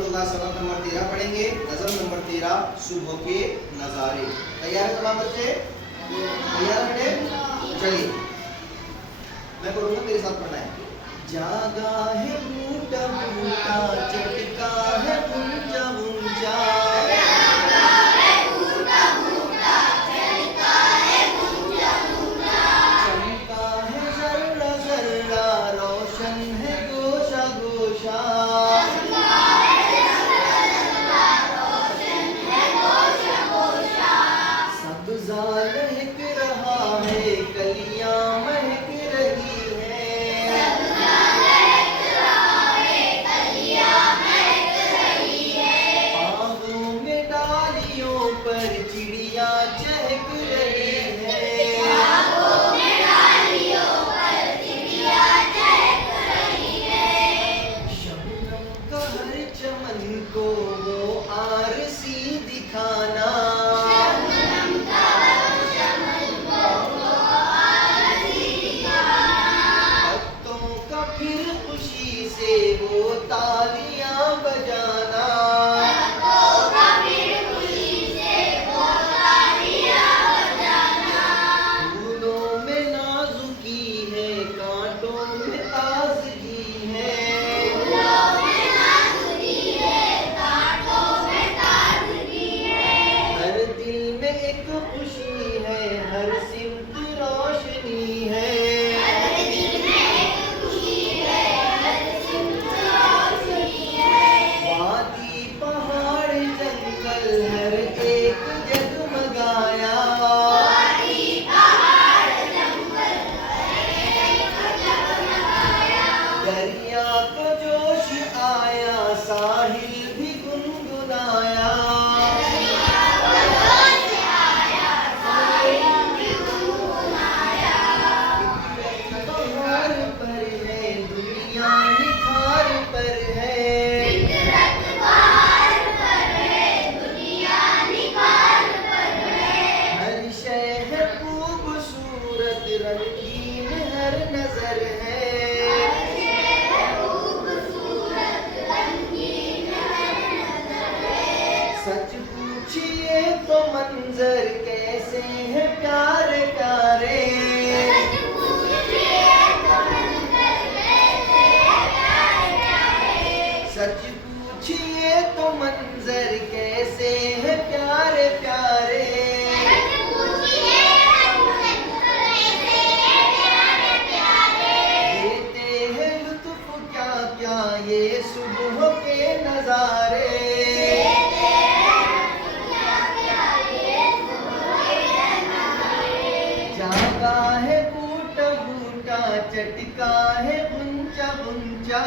सबक नंबर 13 पढ़ेंगे। नज़म नंबर 13 सुबह के नज़ारे। तैयार है तमाम बच्चे? तैयार है बेटे? चलिए मैं पढ़ूंगा, मेरे साथ पढ़ना है। जागा है बूटा बूटा, चटका है ऊंचा ऊंचा, चमका है जर्रा जर्रा, रोशन है गोशा गोशा, सब्ज़ा लहक रहा है, कलियां महक रही है, बागों में डालियों पर चिड़िया चहक रही है, शबनम का हर चमन को वो आरसी दिखाना, भक्तों का फिर खुशी से वो तालियां बजाना, फूलों में नाजुकी है, कांटों में ताजगी है, हर दिल में एक खुशी है, हर सिमत रोशनी है, वादी पहाड़ जंगल हर एक जगमगाया, दरिया को जोश आया, साहिल भी गुनगुनाया, बहार पर है दुनिया निखार पर है, हर शय है खूबसूरत, रंगीन हर नजर है, सच पूछिए तो मंजर कैसे है प्यारे प्यारे, सच पूछिए तो मंजर कैसे है प्यारे प्यारे, देते हैं लुत्फ क्या क्या ये सुबह के नजारे, जागा है बूटा बूटा, चटका है ऊंचा ऊंचा,